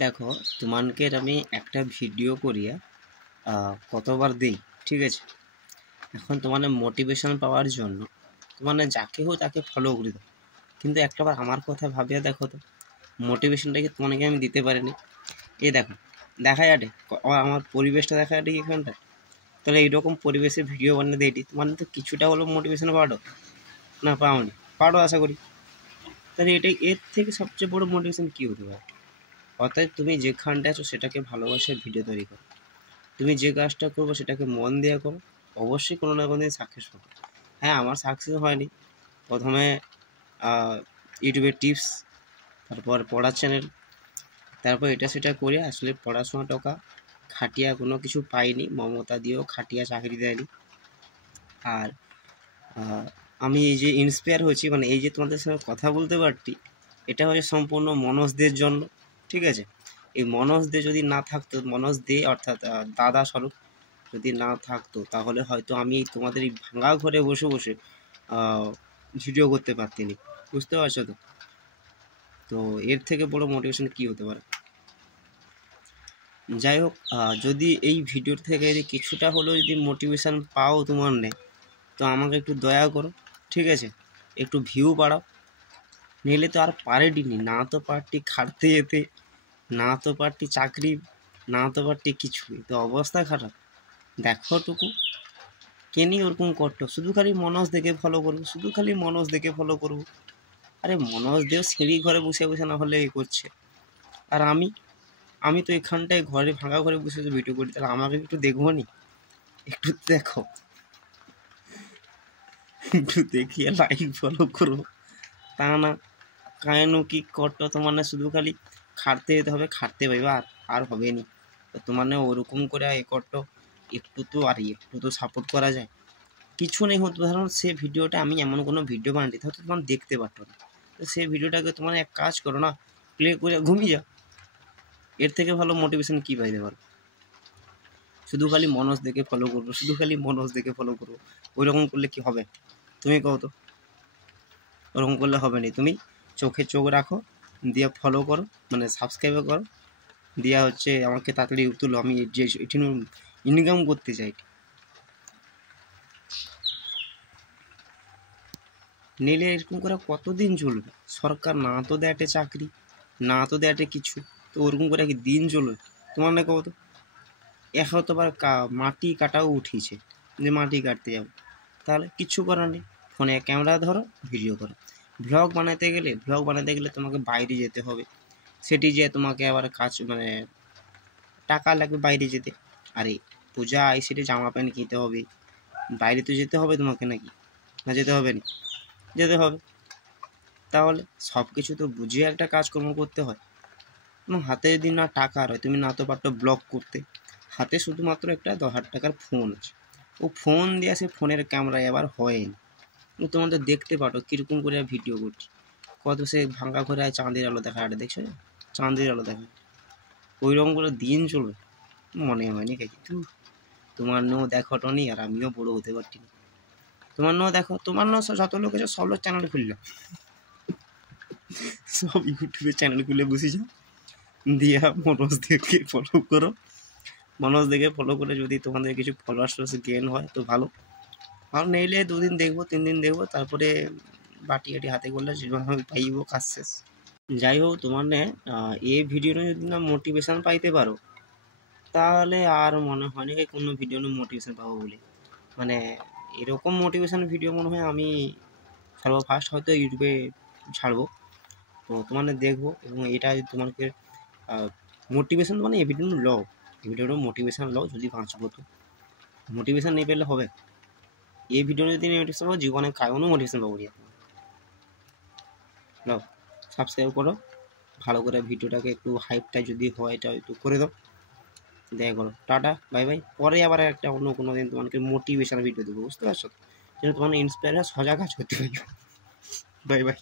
দেখো তোমাকে আমি একটা ভিডিও করিয়া কতবার দিই, ঠিক আছে? এখন তোমার মোটিভেশন পাওয়ার জন্য তোমার যাকে হোক তাকে ফলো করে দাও, কিন্তু একটাবার আমার কথা ভাবিয়া দেখো তো, মোটিভেশনটাকে তোমাকে আমি দিতে পারিনি। দেখো দেখা যাবে আমার পরিবেশটা দেখা যাবে এখানটা, তাহলে এইরকম পরিবেশে ভিডিও বানিয়ে দিই তোমার তো কিছুটা হলো মোটিভেশন পাওয়া না, পাওনি, পারো আশা করি। তাহলে এটাই এর থেকে সবচেয়ে বড় মোটিভেশন কী হতে পারে? অর্থাৎ তুমি যেখানটা আছো সেটাকে ভালোবাসে ভিডিও তৈরি করো, তুমি যে কাজটা করবো সেটাকে মন দেওয়া করো, অবশ্যই কোনো না কোনো দিন সাকসেস হবে। হ্যাঁ, আমার সাকসেস হয়নি, প্রথমে ইউটিউবের টিপস, তারপর পড়ার চ্যানেল, তারপর এটা সেটা করে আসলে পড়াশোনা টাকা খাটিয়া কোনো কিছু পাইনি, মমতা দিয়েও খাটিয়া চাকরি দেয়নি। আর আমি এই যে ইন্সপায়ার হয়েছি, মানে এই যে তোমাদের সঙ্গে কথা বলতে পারছি, এটা হচ্ছে সম্পূর্ণ মনোজদের জন্য, ঠিক আছে? এই মনোজ দে যদি না থাকতো, মনোজ দে অর্থাৎ দাদা স্বরূপ যদি না থাকতো, তাহলে হয়তো আমি তোমাদের এই ভাঙা ঘরে বসে বসে ভিডিও করতে পারতিনি, বুঝতে পারছো তো? তো এর থেকে বড় মোটিভেশন কি হতে পারে? যাই হোক, যদি এই ভিডিওর থেকে যদি কিছুটা হলেও যদি মোটিভেশন পাও তোমার নেই, তো আমাকে একটু দয়া করো, ঠিক আছে? একটু ভিউ বাড়াও, নিলে তো আর পারেনি, না তো পারটি খাটতে যেতে, না তো পারটি চাকরি, না তো পারটি কিছুই, তো অবস্থা খারাপ। দেখো টুকু কেনি ওরকম করতো, শুধু খালি মনোজ দেখে ফলো করবো, শুধু খালি মনোজ দেখে ফলো করবো। আরে মনোজ দেও সিঁড়ি ঘরে বসে বসে না হলে করছে, আর আমি তো এখানটায় ঘরে ভাঙা ঘরে বসে ভিডিও করি, তাহলে আমাকে একটু দেখবো নি? একটু দেখো, একটু দেখিয়ে লাইক ফলো করবো, তা না কেন কি করতো তোমার শুধু খালি খাটতে যেতে হবে, খাটতে পাইবে আর হবে নি। তো তোমার ওরকম করে এ করতো, একটু তো সাপোর্ট করা যায়। কিছু নেই হতো, ধরুন সে ভিডিওটা আমি এমন কোনো ভিডিও বানাতে হয়তো তোমার দেখতে পারতো না, তো সেই ভিডিওটাকে তোমার এক কাজ করো না, প্লে করে ঘুমিয়ে যাও। এর থেকে ভালো মোটিভেশন কী পাইতে পারো? শুধু খালি মনোজ দেখে ফলো করবো, শুধু খালি মনোজ দেখে ফলো করবো, ওই রকম করলে কি হবে? তুমি কও তো, ওরকম করলে হবে না। তুমি চোখে চোখ রাখো, দিয়ে ফলো করো, মানে সাবস্ক্রাইব করো, দিয়া হচ্ছে আমাকে তাড়াতাড়ি তুলো, আমি যে এটি ইনকাম করতে চাই। নিলে এরকম করে কতদিন চলবে? সরকার না তো দেয় একটা চাকরি, না তো দেয় একটা কিছু, তো ওরকম করে কি দিন চলবে? তোমার না কত এখন তো আবার মাটি কাটাও উঠিয়েছে, যে মাটি কাটতে যাবো, তাহলে কিচ্ছু করার নেই, ফোনে ক্যামেরা ধরো, ভিডিও করো। ভ্লগ বানাতে গেলে তোমাকে বাইরে যেতে হবে, সেটি যে তোমাকে আবার কাজ মানে টাকা লাগবে বাইরে যেতে। আরে পূজা সেটি জামা প্যান্ট কিনতে হবে, বাইরে তো যেতে হবে তোমাকে, নাকি না যেতে হবে না? যেতে হবে। তাহলে সব কিছু তো বুঝিয়ে একটা কাজকর্ম করতে হয়। এবং হাতে যদি না টাকা রয়, তুমি না তো পারতো ব্লগ করতে, হাতে শুধুমাত্র একটা 10,000 টাকার ফোন আছে, ও ফোন দিয়ে সে ফোনের ক্যামেরায় আবার হয়নি। তোমার তো দেখতে পারো কীরকম করে ভিডিও করছি, কত সে ভাঙ্গা ঘরে চাঁদের আলো দেখা যায়, দেখছো না? চাঁদের আলো দেখা, ওই রকম করে দিন চলবে মনে হয়নি কিন্তু। তোমার নো দেখো টনি, আর আমিও বড় হতে পারছি না। তোমার নো দেখো, তোমার নো যত লোক আছে সব লোক চ্যানেল খুললো, সব ইউটিউবে চ্যানেল খুলে বসে যাও, দিয়া মনোজ দেখে ফলো করো, মনোজ দেখে ফলো করে যদি তোমাদের কিছু ফলোয়ার্স গেন হয় তো ভালো, আর নেইলে 2 দিন দেখবো, 3 দিন দেখবো, তারপরে বাটি আটি হাতে করলে যেভাবে পাইব কাজ শেষ। যাই হোক, তোমার এই ভিডিওটা যদি না মোটিভেশন পাইতে পারো, তাহলে আর মনে হয় না কোনো ভিডিও মোটিভেশন পাবো বলে। মানে এরকম মোটিভেশন ভিডিও মনে হয় আমি সর্বফার্স্ট হয়তো ইউটিউবে ছাড়বো, তো তোমার দেখবো, এবং এটা তোমাকে মোটিভেশন মানে এই ভিডিও লও, এই ভিডিওটা মোটিভেশন লও, যদি বাঁচবো তো। মোটিভেশন নিয়ে পেলে হবে? এই ভিডিও যদি মোটিভেশন পাবো, জীবনে কারণও মোটিভেশন পাবো রিয়া, লও সাবস্ক্রাইব করো, ভালো করে ভিডিওটাকে একটু হাইপটা যদি হয় এটা একটু করে দাও, দেখা করো। Tata, bye bye. পরে আবার একটা অন্য কোনো দিন তোমাকে মোটিভেশন ভিডিও দেবো, বুঝতে পারছো? যেন তোমার ইন্সপায়ার সজা কাজ করতে পারবে। Bye bye.